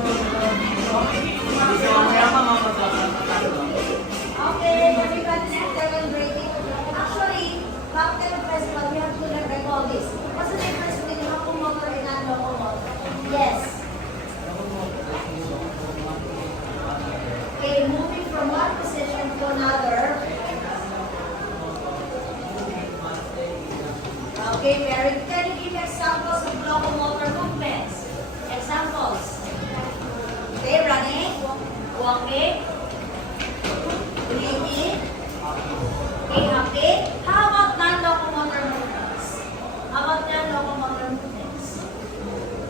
Okay, everybody's celebrating. Actually, Mountain Festival, we have to learn all this. What's the difference between locomotor and non-locomotor? Yes. Okay, moving from one position to another. Okay, Mary, can you give examples of locomotor movements? Examples. Okay, running, walking, breathing, okay, hopping. How about non-locomotor movements? How about non-locomotor movements?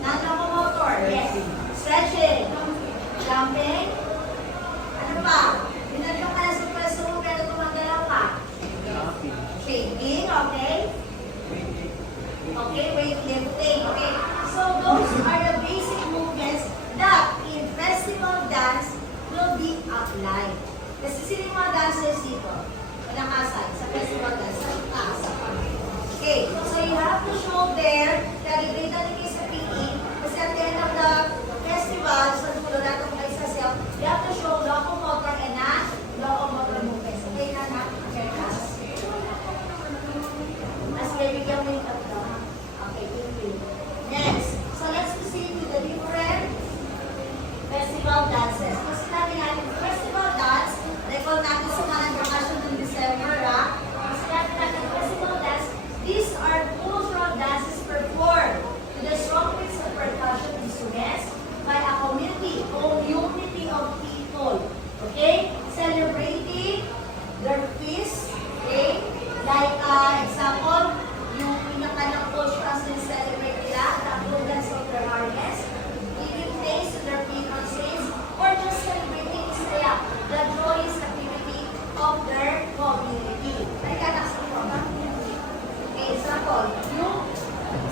Non-locomotor, yes. Stretching, jumping, ano pa? Binagyan ka na sa pwesto mo pero tumagalaw ka. Shaking, okay? Okay, weightlifting, okay? So those are the basic movements that in festival dance will be applied. Kasi sino yung mga dancers dito? Nakasay sa festival dance, sa taas. Okay, so you have to show there, nag-grade natin kayo sa PE, kasi at the end of the festival, sa dulo natin kayo sa self, you have to show locomotor and non-locomotor movements. Okay na na? Okay, class. Mas bibigyan mo yung tatlo. Okay, thank you. Next, so let's proceed with the different festival dances. Kasi natin festival dance, recall natin sa mga nag-vacation ng December, ha? Kasi natin festival dance, these are cultural dances performed to the strong beats of percussion instruments by a community of people. Okay? Celebrating their feast. Okay? Like, example, yung pinaka cultural celebrate nila, the abundance of their harvest, giving thanks to their patrons, or just celebrating Isaya, the joyous activity of their community. Nagkanak sa ito, ha? Okay, example, yung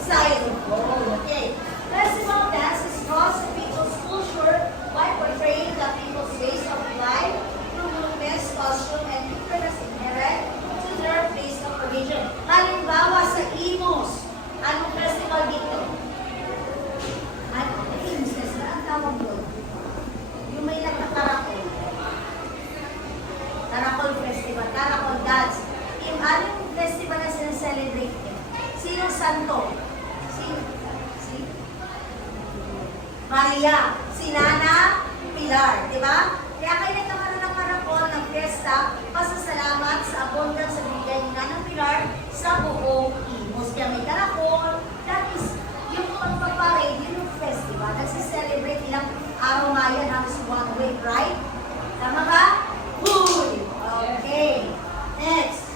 xylophone. Okay. Festival dances draws the people's culture by portraying the people's ways of life through movements, costume, and difference inherent to their place of origin. Halimbawa sa Imus, anong festival dito? Imus festival, ang tawag doon? Yung may nagkakarakol. Karakol festival, karakol dance. Yung anong festival na sinaselebrate niya? Sinong santo? Maria, si Nana Pilar, di ba? Kaya kayo nagkakaroon ng karakol ng fiesta, pasasalamat sa abundance sa bigay ni Nana Pilar sa buong Imus. Kaya may karakol, that is, yung pagpaparade, yun yung festival. Nagsiselebrate ilang araw nga yan, halos 1 week, right? Tama ba? Huy! Okay. Next.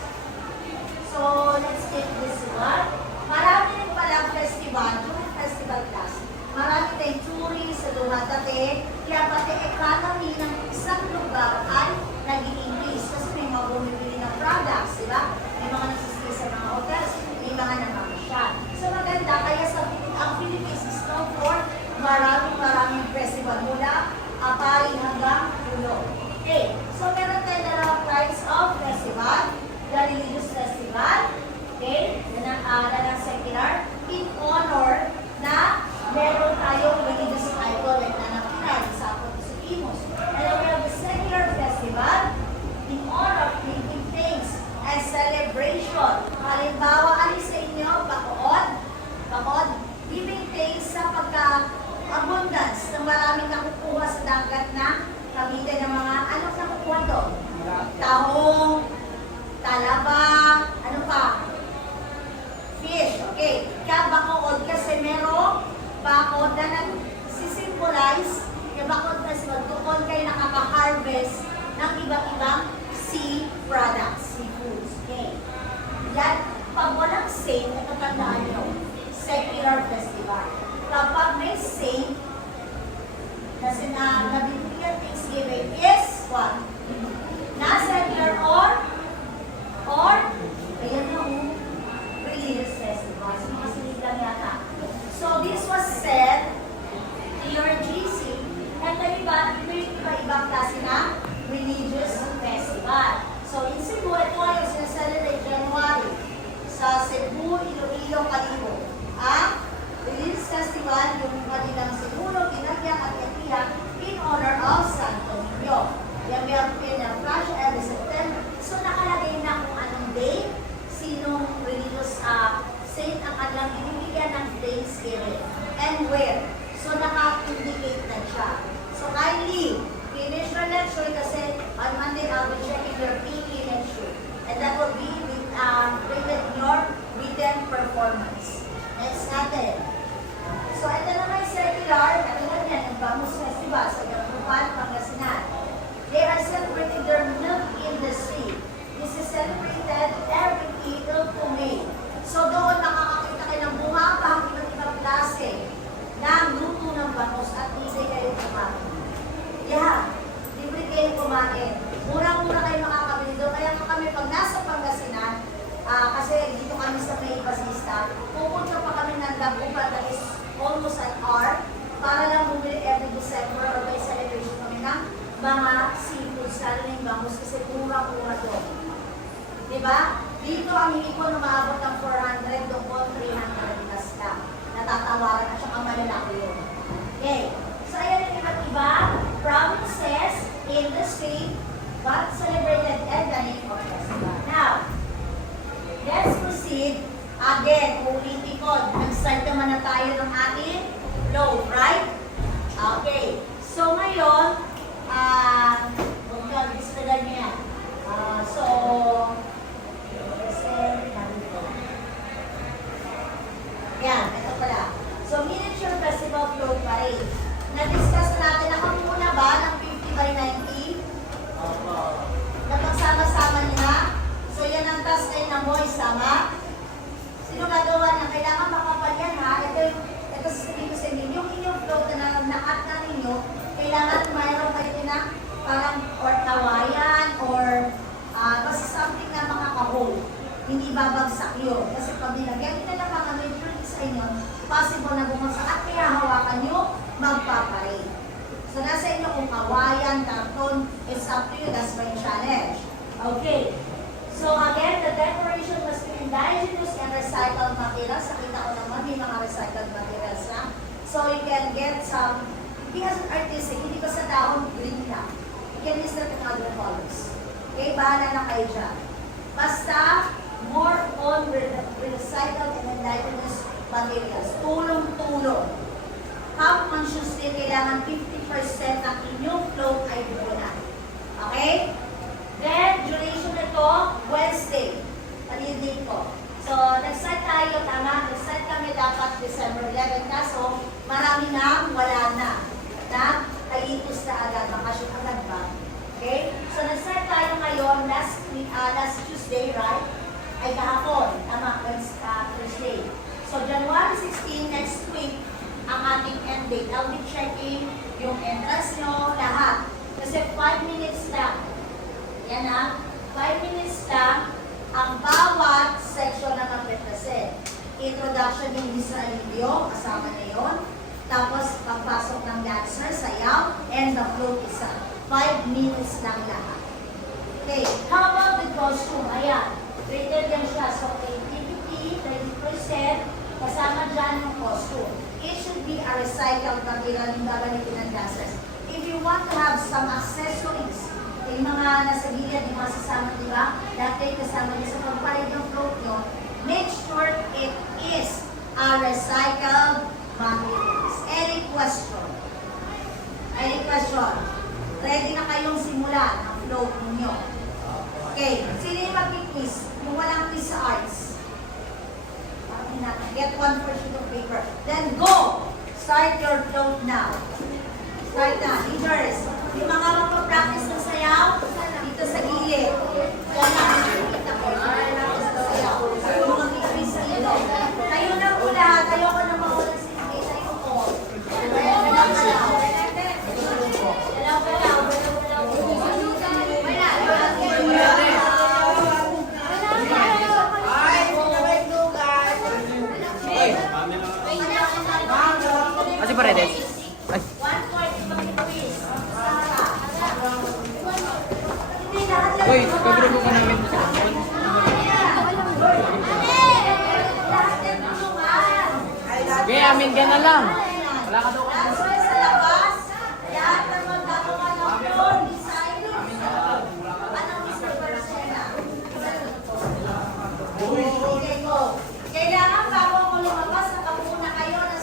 So, let's take this one. Marami rin palang festival, yung festival class. Marami tayong tourists sa dumatate, kaya pati economy ng isang lugar ay nag-i-increase kasi may mga bumibili ng products, di ba? May mga nagsistay sa mga hotels, may mga namamasyal. So maganda, kaya sa ang Philippines is known for maraming festival mula Apari hanggang Pulo. Okay, so meron tayong dalawang types of festival, the religious festival, okay, yan ang secular, in honor na meron tayong religious idol like Nana Pilar, sa Imus. And then we have the secular festival in honor of giving thanks and celebration. Halimbawa, ano sa inyo? Bakood, giving thanks sa pagka-abundance ng maraming nakukuha sa dagat na kamitin ng mga, anong nakukuha to? Tahong, talaba, ano pa? Fish, okay. Kaya bakood kasi merong bakod na nagsisimbolize yung bakod festival tukon kayo nakaka-harvest ng iba't-ibang sea products, seafoods. Okay. Yan, pag walang saint, natatandaan nyo, secular festival. Kapag may saint, kasi nabibigyan Thanksgiving is what? Na secular or ayan yung religious festival. So, mga sinigang yata. So this was said to your GC, and may iba-ibang klase na religious festival. So in Cebu, ito yung sinaselebrate January sa Cebu, Iloilo, Calibo. Ang religious festival, yung kanilang siguro, ginagyan at etiya, Spirit. And where? So, naka-indicate na siya. So, kindly, finish your lecture kasi on Monday, I'll be checking your PE lecture. And that will be rated your written performance. Next natin. So, ito naman yung circular. Ito lang yan, yung Bangus Festival sa Garupan, Pangasinan. They are celebrating their milk industry. This is celebrated every April to May. So, doon nakakakita kayo ng bumabang iba't ibang klase ng luto ng bangus at libre kayo kumain. Yeah, libre kayo kumain. Murang-mura kayo makakabili doon. Kaya kami pag nasa Pangasinan, kasi dito kami sa May Basista, pupunta pa kami ng Dagupan, that is almost an hour, para lang bumili every December or may celebration kami ng mga seafoods, lalo na yung bangus kasi mura-mura doon. Diba? Dito ang hipon umaabot ng 400, doon po 300 plus lang. Natatawaran at saka malalaki yun. Okay. So, ayan yung iba't iba provinces in the state but celebrated at the name of festival. Now, let's proceed. Again, ulitin ko. Nag-start naman na tayo ng ating load, right? Okay. So, ngayon, huwag nyo, disregard nyo yan. So, yan, ito pala. So, Miniature Festival Float Parade. Na-discuss natin, nakamuna ba ng 50 by 90? Opo. Napagsama-sama niyo na? So, yan ang task kayo ng boys, tama? Sino gagawa na? Kailangan makapal yan, ha? Ito sasabihin ko sa inyo. Yung inyong float na nakat na ninyo, kailangan mayroon kayo na parang or tawayan or basta something na makaka-hold. Hindi babagsak yun. Kasi pag nilagyan nila ng mga majority sa inyo, possible na bumagsak at kaya hawakan nyo, magpaparade. So, nasa inyo kung kawayan, karton, it's up to you. That's my challenge. Okay. So, again, the decoration must be indigenous and recycled materials. Nakita ko naman may mga recycled materials na. So, you can get some, hindi as an artistic, hindi ko sa dahon green na. You can use that in other colors. Okay, bahala na kayo dyan. Basta, more on recycled and indigenous materials. Tulong-tulong. How consciously kailangan 50% ng inyong float ay buunan. Okay? Then, duration nito, Wednesday. Palitin ko. So, nag-start tayo, tama? Nag-start kami dapat December 11. Kaso, marami na, wala na. Na, kalitos na agad. Bakasyon agad ba? Okay? So, nag-start tayo ngayon, last Tuesday, right? Ay kahapon, tama, Thursday. So, January 16, next week, ang ating end date. I'll be checking yung entrance nyo, lahat. Kasi 5 minutes lang. Yan ha, 5 minutes lang ang bawat section na mag-represent. Introduction yung Israelio, kasama na yun. Tapos, pagpasok ng dancer, sayaw, and the float isa. 5 minutes lang lahat. Okay, how about the costume? Ayan, rated yan siya. So, creativity, 30%, kasama dyan yung costume. It should be a recycled material yung gagamitin ng dancers. If you want to have some accessories, yung mga nasa gilid, yung mga sasama, di ba? Dati kasama niyo sa pagparid ng float nyo, make sure it is a recycled materials. Any question? Any question? Ready na kayong simulan ang float ninyo? Okay, sino yung mag-quiz? Kung walang quiz sa arts. Get one for sheet of paper. Then go! Start your float now. Start na. Leaders, yung mga magpa-practice ng sayaw, dito sa gilid. Yan na, kita ko. Yung mga quiz dito. Tayo na po lahat. Ayoko na mawalan si Sige. Tayo po. Masih paredes. Ay. Uy, kagrupo ka namin. Okay, amin ka na lang. Wala ka daw. Sa labas, lahat ng magkakawa ng floor, design, anong isa persona? Okay, go. Kailangan bago ako lumabas, nakapuna kayo ng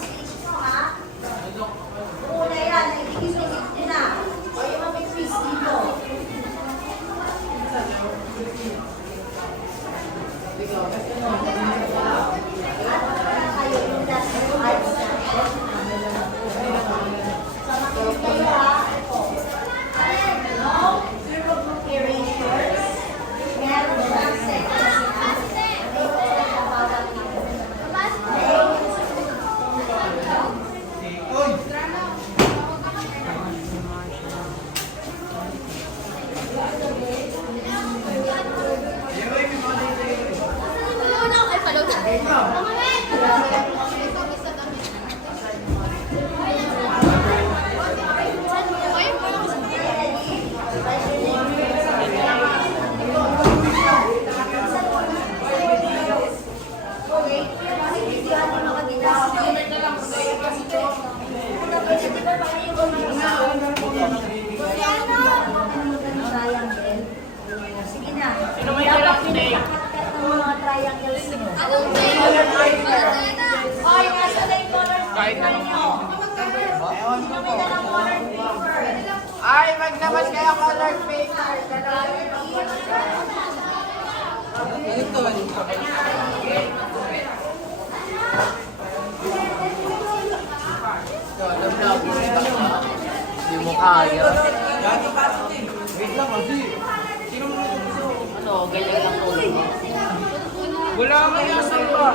yung color paper. Hindi mo kaya. Wait lang kasi. Sino mo Ano, ganyan lang po. Wala kang yasan pa.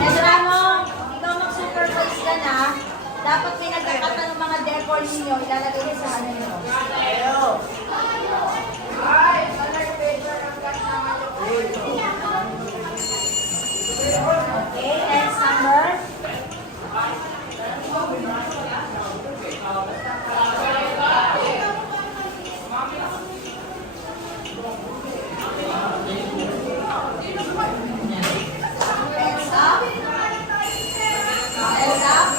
Ezra mo, ikaw mag-supervise ka na. Dapat may nagkakata ng mga decor ninyo, ilalagay niyo sa ano nyo. Okay, next number. Hands up. Hands up.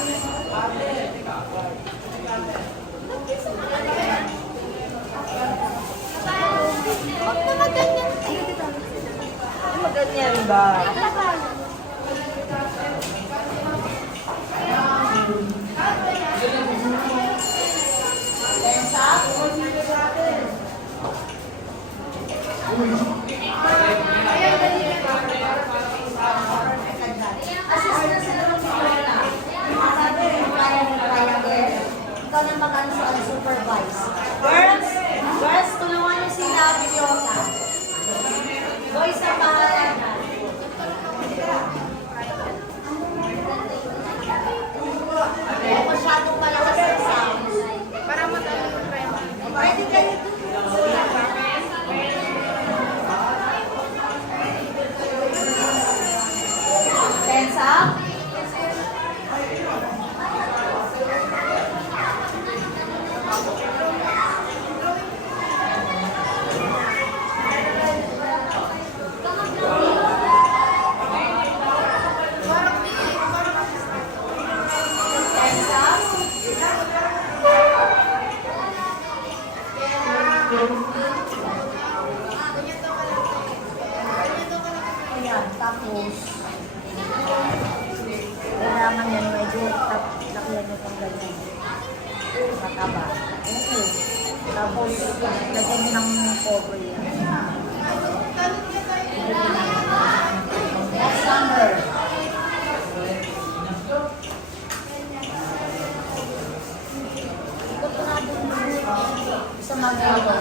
Ganyan ba? Hands up. Assist na sila ng mga sabi kung kaya mo triangle. Ikaw na mag-ano sa supervise. Girls, tulungan niyo sila, Biota. Boys na bahala na. Ay, masyadong malakas ang sound. Para madali yung triangle. Pwede kayo. Hands up. Hands up. Ayan, tapos kailangan yan medyo lakihan nyo pang ganyan. Mataba. Okay. Tapos, lagyan nyo ng cover yan. Next number. Ikot ko na doon. Isa mag-ano.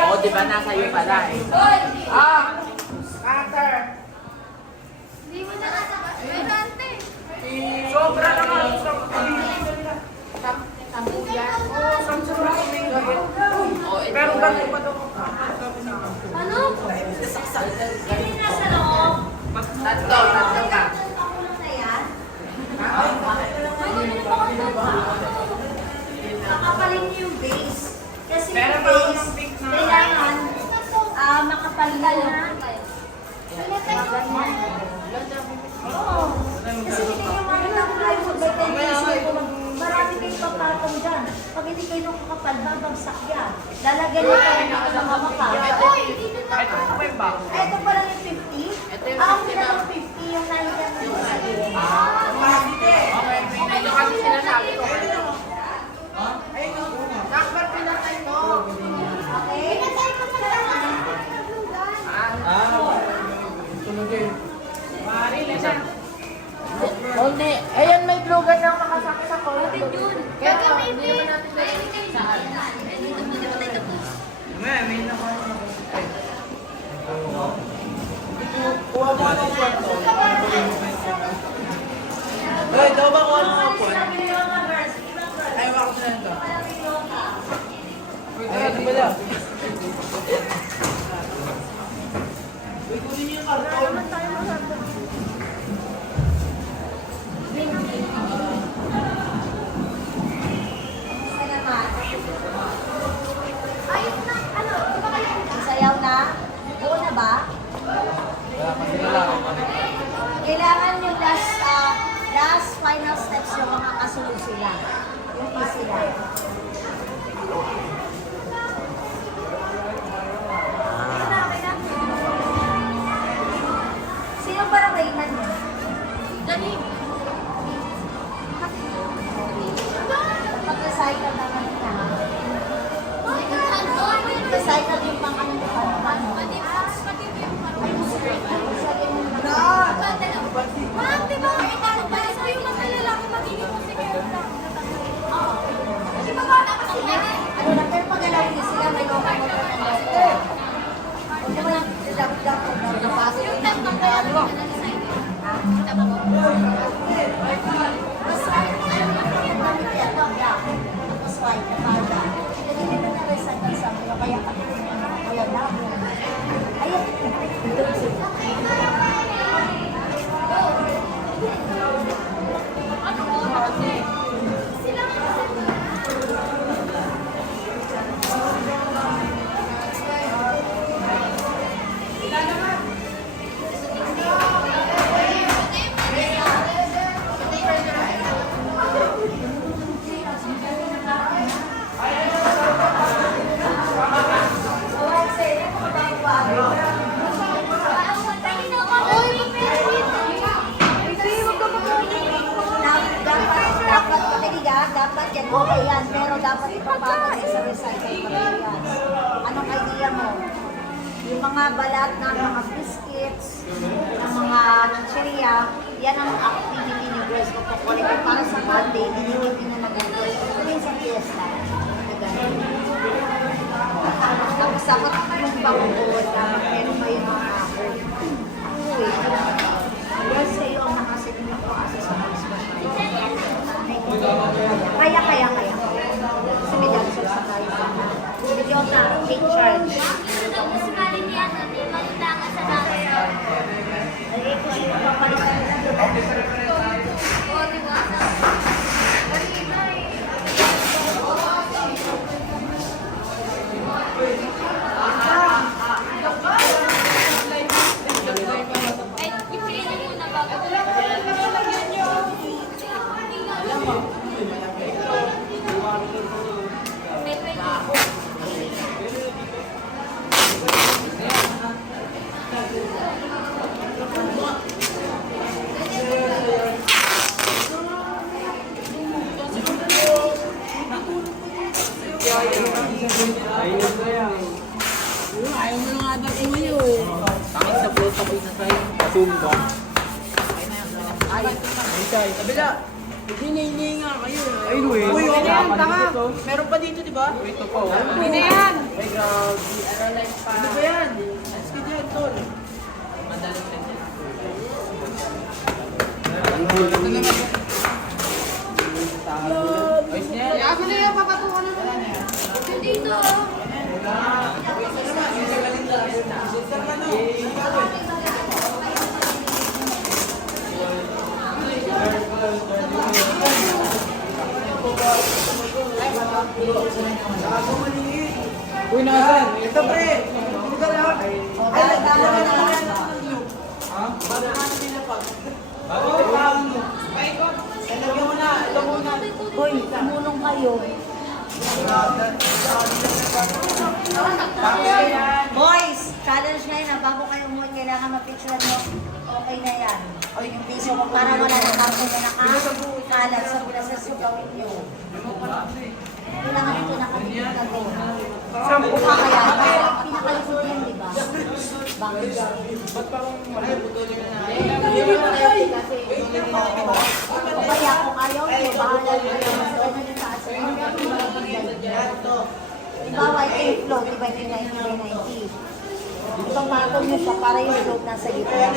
Oo, di ba nasa iyo pala eh. Cutter! Hindi mo na kasakasante. Sobra naman. Tambuyan. Pero ganito pa daw. Ano? Hindi nasa loob. Tatlo ka. Pakulong na yan. Makapalin niyo yung base. Kasi Pero yung pa ako base, ng pink na- kailangan makapalin na. Oo. Kasi hindi kayo mga plywood, may tendency ko marami kayong papatong dyan. Pag hindi kayo nakakapal, babagsak yan. Lalagyan niyo pa rin ito ng mga makapal. Ito pa yung bago. Ito pa lang yung 50. Ito yung Ang 50 na na. ng 50, yung nalagyan mo sa Okay, ito kasi sinasabi ko. Okay? Hindi, ayan may glue gun na makasakit sa ko. Gagamitin. May naman. Kuha mo ng kwarto. Ay, daw ba kuha mo ng kwarto? Ay, bakit na ito? Ay, ito ba lang? Uy, kunin niyo yung karton. Dagdag ko na napasok Yung yung time ng kaya ko na sa inyo. Tama mo. Mas white na yung damit yan, no? Black. Mas white na parda. Hindi na na-resign ng sabi ko, kaya na. Ayun. Ano ko? Sila Dapat yan, okay yan, pero dapat ipapatay sa recycle materials. Anong idea mo? Yung mga balat ng mga biscuits, ng mga chicheria, yan ang activity ni Grace ko kukulitin para sa Monday, dinigit na ng ganito. Ito yung sa fiesta. Na ganito. Tapos dapat yung pangungod na meron ba yung mga ako. Uy, yes, kayo ang nakasigil ko kasi sa kaya. Kasi may dancer sa tayo. Hindi ako na take charge. Ay, ito ay papalitan na doon. Ayaw mo na nga daw uyo eh. Tangin sa float ako na tayo. Zoom ba? Ay, kabila. Hindi nga kayo. Ay, wait. Uy, okay yan, tanga. Meron pa dito, di ba? Ito po. Hindi na yan. Ay, grabe. Ano ba yan? Let's get yan, tol. Madaling lang yan. Ayos niya yan. Ako na yan, papatukan na naman. Dito. Uy, nasan? Ito pre. Ito lang. Ay, nagdala na lang. Ha? Bago ka na pinapag. Bago ka na. Ay, ko. Lagyan mo na. Ito muna. Hoy, tumulong kayo. Boys, challenge na yun. Bago kayo umuwi, kailangan mapicture mo. Okay na yan. O yung piso mo para wala na kapon na nakakalat sa bilasas yung gawin nyo. Kailangan ito nakapicture na din. Sampo ka kaya. Pinakalikod yan, di ba? Bakit? Ba't parang maliputol yun na? O kaya kung ayaw nyo, bahala nyo. Mas ganun yung taas. Ibawa ito yung float, diba ito yung 90 by 90. Itong markon nyo siya para yung float nasa gitna.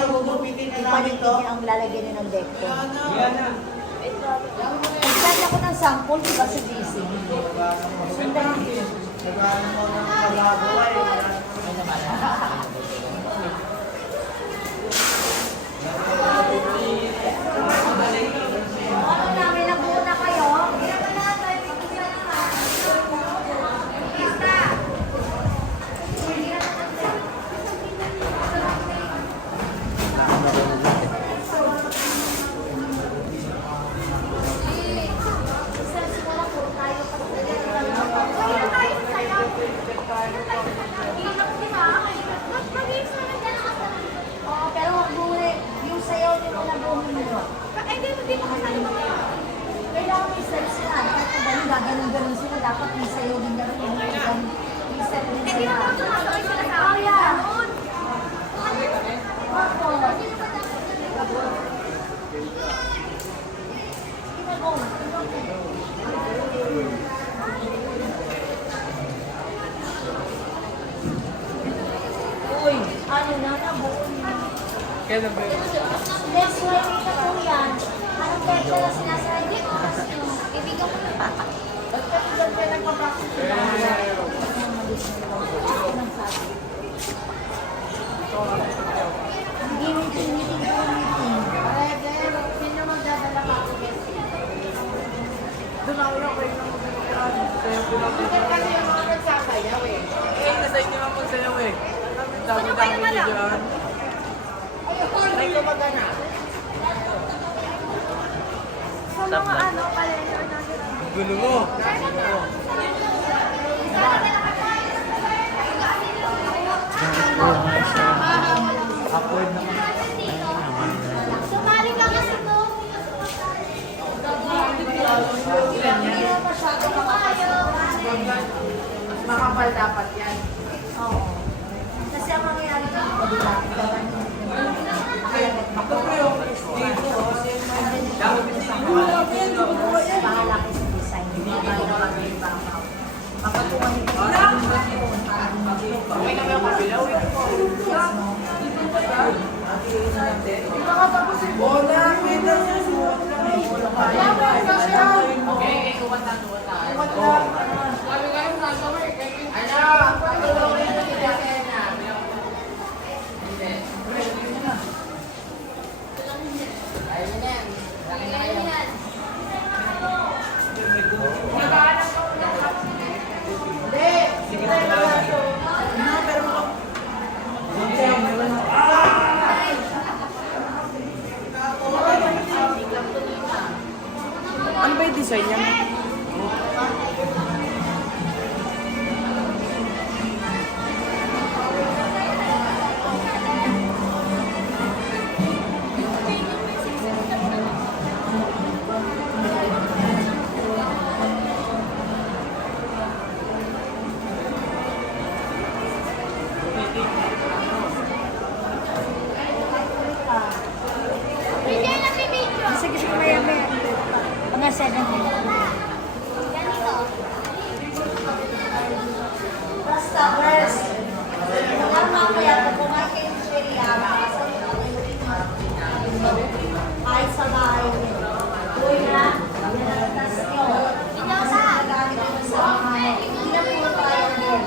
Ipalit nyo ang lalagyan nyo ng deck ko. Nagsabi ako ng sample, diba sa DC? Sundan nyo. Ano na, may nabuo na kayo? Kaya tayo sa'yo. Kaya tayo sa'yo. ano na, nabuo na. Kailan ba yun? Next week na po yan. Anong pwede na sinasabi ko? Bibigyan ko na. Ba't kasi doon kayo nagpa-practice? Meeting po, meeting. Sino magdadala ka ako? Doon ako lang kayo nang magkakaroon. Kasi yung mga nagsasayaw eh. Nasay naman po sa'yo eh. Ano kayo naman? May kumagana. Sa mga ano, calendar natin. Gulo mo. Upward naman. Sumali ka kasi to. Makapal dapat yan. Oo. Kasi ang mangyayari ko, Ako po yung dito. bahala kayo sa design. Hindi ba na mag-ibabaw. Pagkatuwa nito, May kami ang kabilaw eh. Bola, kita niya. Okay, kumanta. Sabi nga yung nasa mo eh. Ano? Pagkatuwa nito kita na. Kailan yan? Ano ba yung design niya? Hindi na bibidyo. sige, sige, maya-maya. Mga 7 Ganito. Basta, first, ang mamaya kung kumain kayo ng Sheriyama, kahit sa bahay niyo. Uy na, nalatas nyo. Nagamit nyo sa mga, hindi na puro tayo din.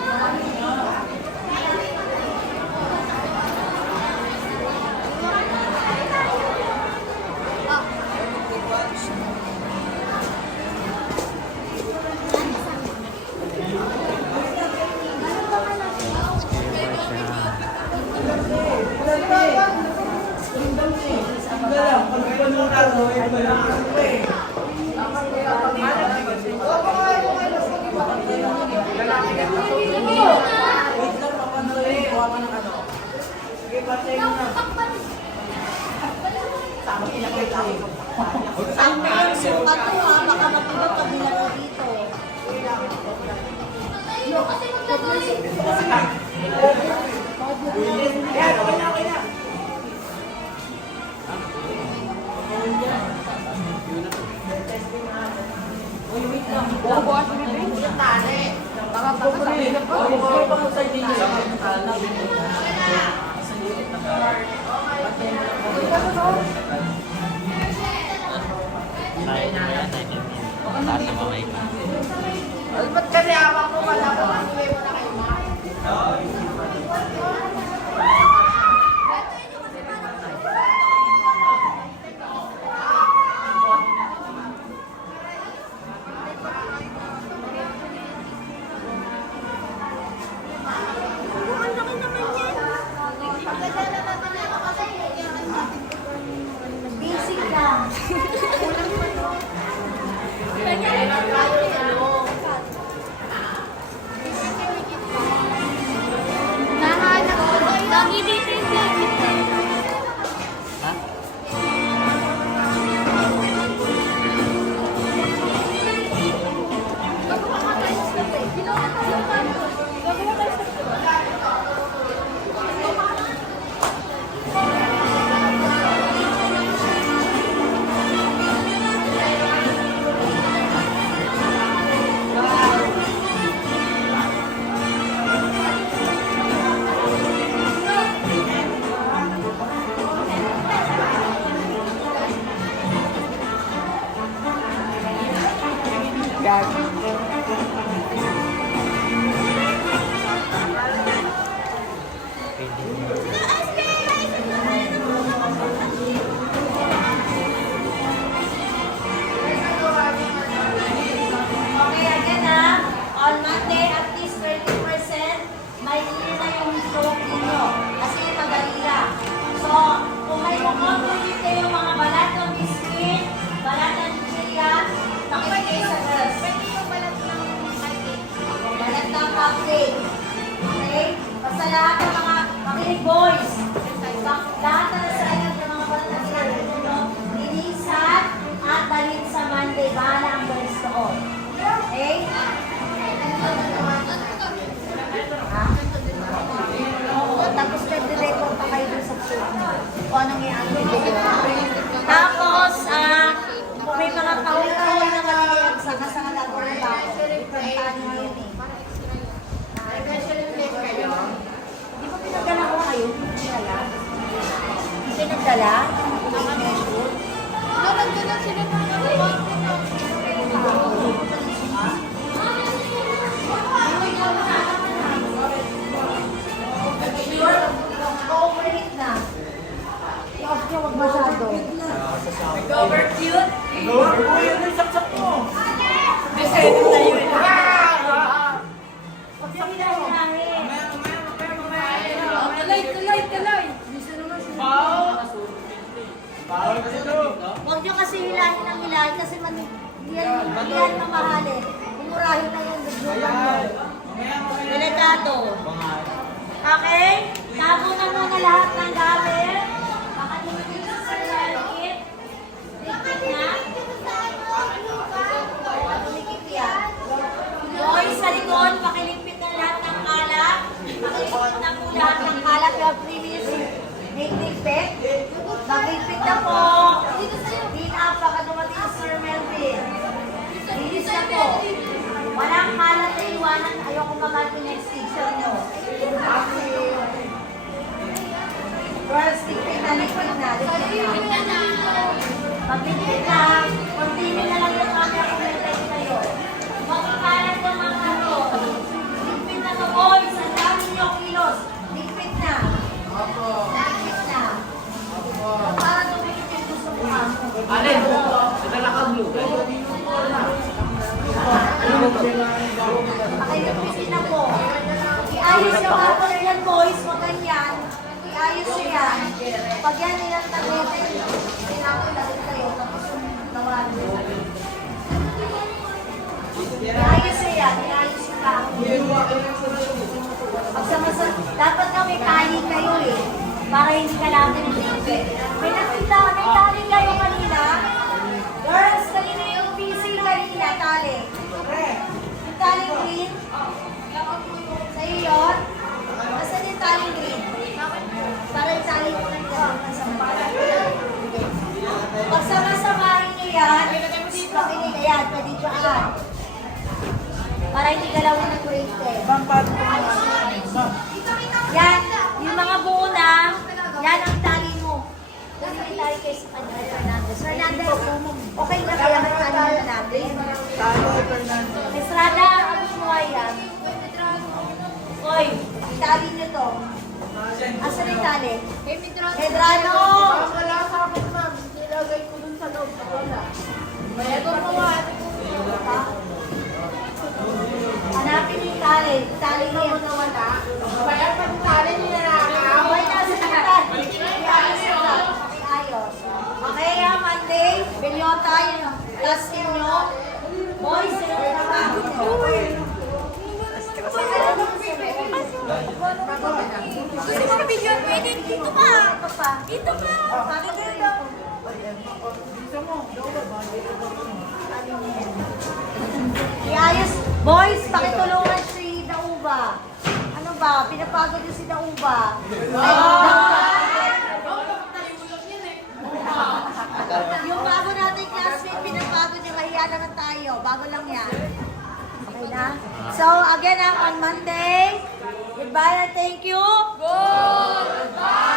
Patuha, baka matibag pag nilagay dito. Kasi magdadali. Ba't kasi awak ko wala ko kasi mo na kayo ma? kung anong i-ano. Tapos, kung may mga kahul-kahul na maliliit, saka-saka gagawin ba ako? Ipantano ngayon eh. Di ba pinagdala ko kayo? Hindi pinagdala? Hindi pinagdala? Mga measure? Nagdala sila ng Overheat na. I-off niyo, wag masyado. Overcute. Huwag niyo hinahin. Tuloy. Huwag niyo kasi hilahin ng hilahin kasi hindi yan mamahalin. Umurahin na yung dugdugan mo. Delikado. Okay? Tago na muna lahat ng gamit. Baka hindi sa sarili. Likit na. Tumikit yan. Boys, sa likod, pakilimpit na lahat ng kalat. Pakilimpit na po lahat ng kalat. You have 3 minutes. Nagligpit. Magligpit na po. Clean up, baka dumating si Sir Melvin. Linis na po. Walang kalat na iwanan. Ayoko magalit yung next picture nyo. Girls, ligpit na. Pag-ligpit na, continue na lang yung camera kung may time kayo. Magkakalat ng mga ano. Ligpit na to, boys. Ang dami nyo kilos. Ligpit na. Ligpit na. Para tumikit yung gusto mo. Alin, nadala ka blue. Pakilipitin na po. Iayos yung ako na yan, boys. Huwag ganyan. Iayos nyo yan. Pag yan nilang taglete, kailangan lang kayo. Tapos yung nawalan mo. Iayos nyo yan. Iayos yung tao. Dapat nga may tali kayo eh. Para hindi ka lang pinipit. May tali kayo kanina. Girls, kanina yung PC kanina, tali. Yung taling green. Sa'yo yun. Asan yung taling green? Para yung taling ko lang gano'n sa mga. Pag sama-samahin nyo yan, pakinig na yan, pwede dyan. Para hindi galawin ng kurente. Yan, yung mga buo na, yan ang tali mo. Kung may tali kayo sa kanya, Fernandez. Fernandez, okay na kaya may tali na natin? Estrada, ano mo yan? Oy, itali nyo to. Asan yung tali? Medrano! Wala sa akin, ma'am. Nilagay ko dun sa loob. Wala. Ito po nga. Hanapin yung tali. Tali mo yung nawala. Kaya pag tali niya nakakaw. Okay na sa tali. Iayos na lang. Iayos. Okay, Monday. Bilyota, yun. Last team nyo. Boys, sino na naman? Gusto mo video? Pwede dito pa. Ito pa. Dito pa. Bakit dito? Iayos. Boys, pakitulungan si Dauba. Ano ba? Pinapagod yung si Dauba. Yung bago natin classmate, pinapagod yung mahiya naman tayo. Bago lang yan. Okay na? So, again, on Monday. Goodbye and thank you. Goodbye!